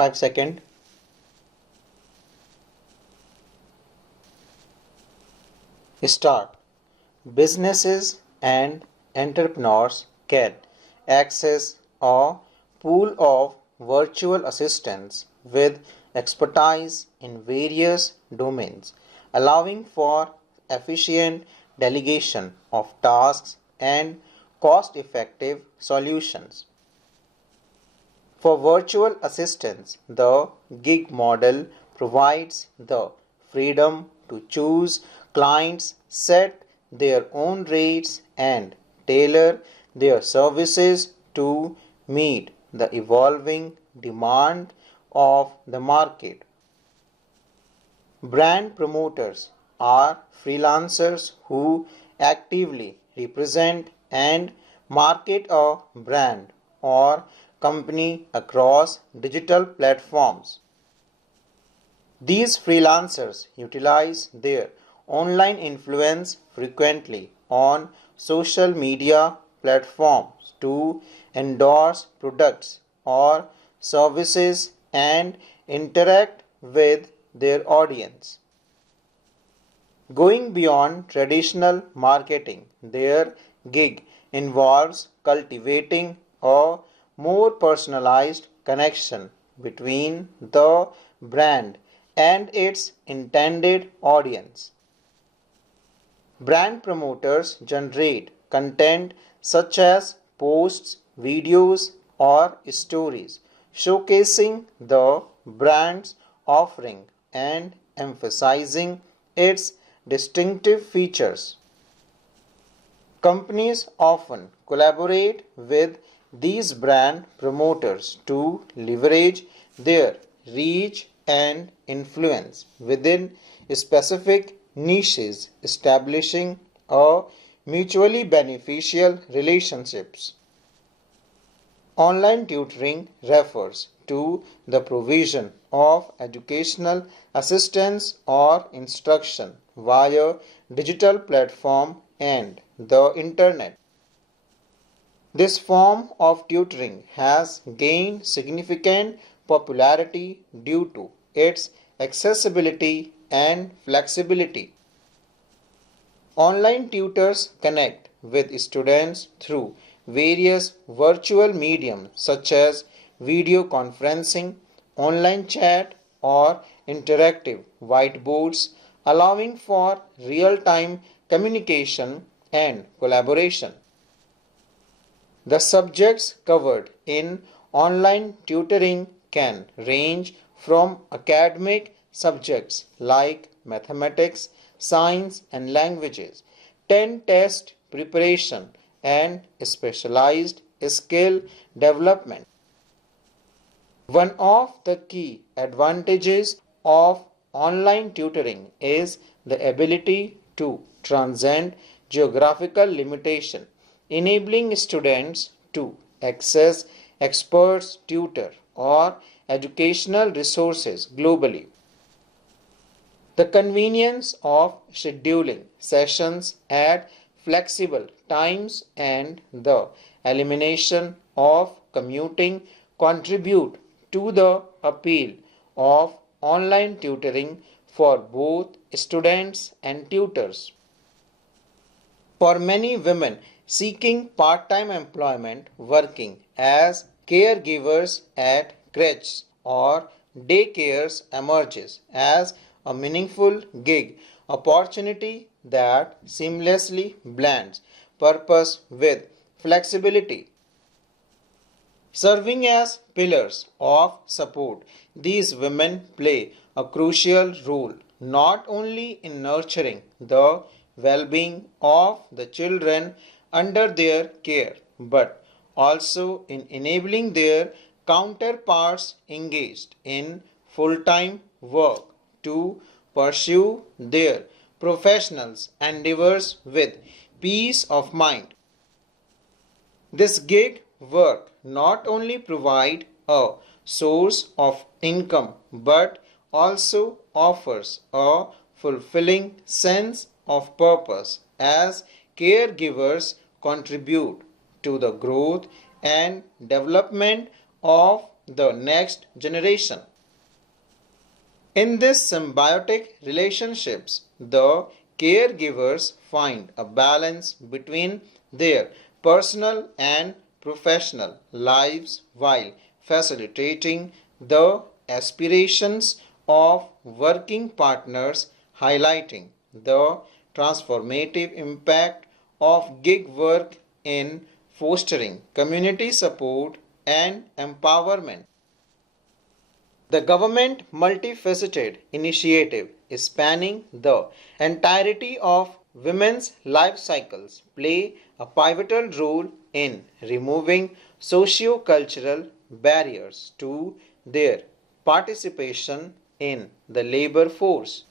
5 seconds. Start. Businesses and entrepreneurs can access a pool of virtual assistants with expertise in various domains, allowing for efficient delegation of tasks and cost-effective solutions. For virtual assistants, the gig model provides the freedom to choose clients, set their own rates, and tailor their services to meet the evolving demand of the market. Brand promoters are freelancers who actively represent and market a brand or company across digital platforms. These freelancers utilize their online influence frequently on social media platforms to endorse products or services and interact with their audience. Going beyond traditional marketing, their gig involves cultivating a more personalized connection between the brand and its intended audience. Brand promoters generate content such as posts, videos, or stories showcasing the brand's offering and emphasizing its distinctive features. Companies often collaborate with these brand promoters to leverage their reach and influence within specific niches, establishing a mutually beneficial relationships. Online tutoring refers to the provision of educational assistance or instruction via digital platform and the internet. This form of tutoring has gained significant popularity due to its accessibility and flexibility. Online tutors connect with students through various virtual mediums such as video conferencing, online chat, or interactive whiteboards, allowing for real-time communication and collaboration. The subjects covered in online tutoring can range from academic subjects like mathematics, science and languages, 10 test preparation and specialized skill development. One of the key advantages of online tutoring is the ability to transcend geographical limitation, enabling students to access experts, tutor, or educational resources globally. The convenience of scheduling sessions at flexible times and the elimination of commuting contribute to the appeal of online tutoring for both students and tutors. For many women seeking part-time employment, working as caregivers at creches or daycares emerges as a meaningful gig opportunity that seamlessly blends purpose with flexibility. Serving as pillars of support, these women play a crucial role not only in nurturing the well-being of the children under their care but also in enabling their counterparts engaged in full-time work to pursue their professional endeavors with peace of mind. This gig work not only provide a source of income but also offers a fulfilling sense of purpose as caregivers contribute to the growth and development of the next generation. In this symbiotic relationships, the caregivers find a balance between their personal and professional lives while facilitating the aspirations of working partners, highlighting the transformative impact of gig work in fostering community support and empowerment. The government multifaceted initiative spanning the entirety of women's life cycles play a pivotal role in removing socio-cultural barriers to their participation in the labor force.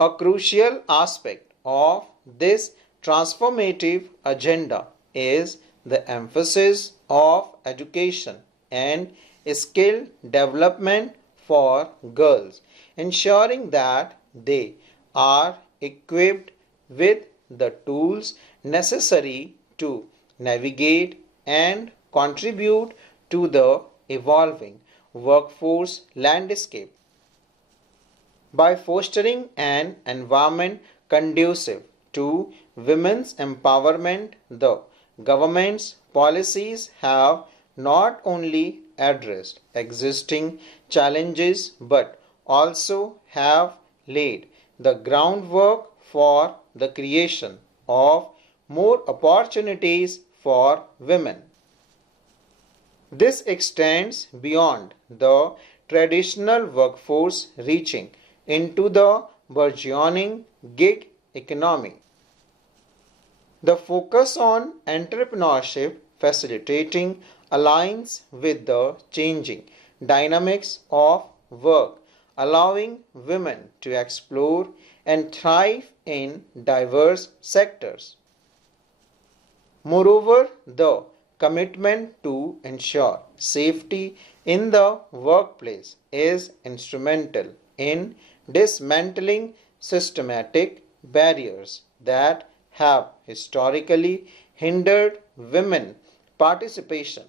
A crucial aspect of this transformative agenda is the emphasis of education and skill development for girls, ensuring that they are equipped with the tools necessary to navigate and contribute to the evolving workforce landscape. By fostering an environment conducive to women's empowerment, the government's policies have not only addressed existing challenges but also have laid the groundwork for the creation of more opportunities for women. This extends beyond the traditional workforce, reaching into the burgeoning gig economy. The focus on entrepreneurship facilitating aligns with the changing dynamics of work, allowing women to explore and thrive in diverse sectors. Moreover, the commitment to ensure safety in the workplace is instrumental in dismantling systematic barriers that have historically hindered women participation.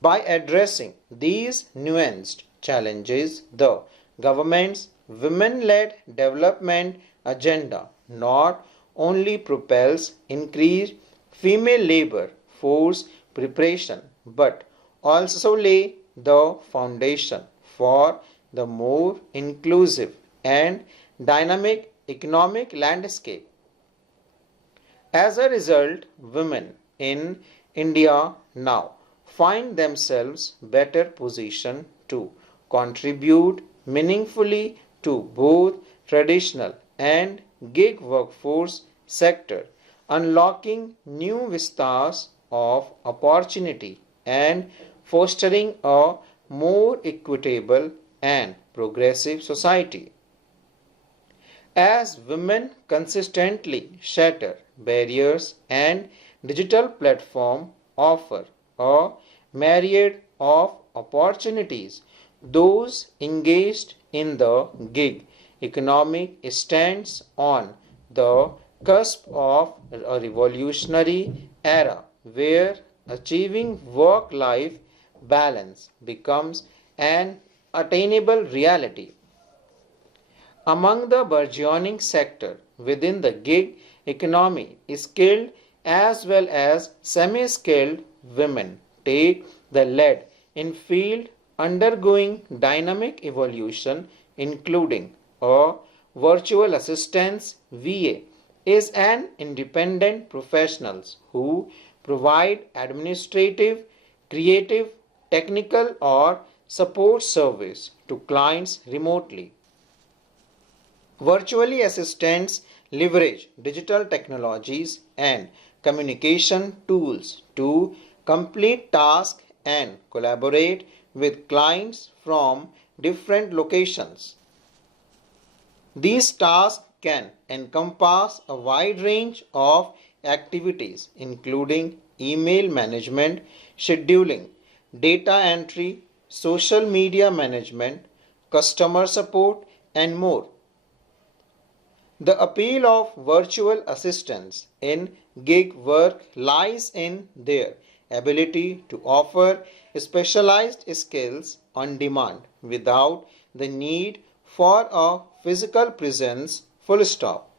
By addressing these nuanced challenges, the government's women-led development agenda not only propels increased female labor force preparation but also lay the foundation for the more inclusive and dynamic economic landscape. As a result, women in India now find themselves better positioned to contribute meaningfully to both traditional and gig workforce sector, unlocking new vistas of opportunity and fostering a more equitable and progressive society. As women consistently shatter barriers and digital platforms offer a myriad of opportunities, those engaged in the gig economy stands on the cusp of a revolutionary era where achieving work-life balance becomes an attainable reality. Among the burgeoning sector within the gig economy, skilled as well as semi-skilled women take the lead in field undergoing dynamic evolution, including a virtual assistance VA is an independent professionals who provide administrative, creative, technical or support service to clients remotely. Virtually assistants leverage digital technologies and communication tools to complete tasks and collaborate with clients from different locations. These tasks can encompass a wide range of activities including email management, scheduling, data entry, social media management, customer support, and more. The appeal of virtual assistants in gig work lies in their ability to offer specialized skills on demand without the need for a physical presence. Full stop.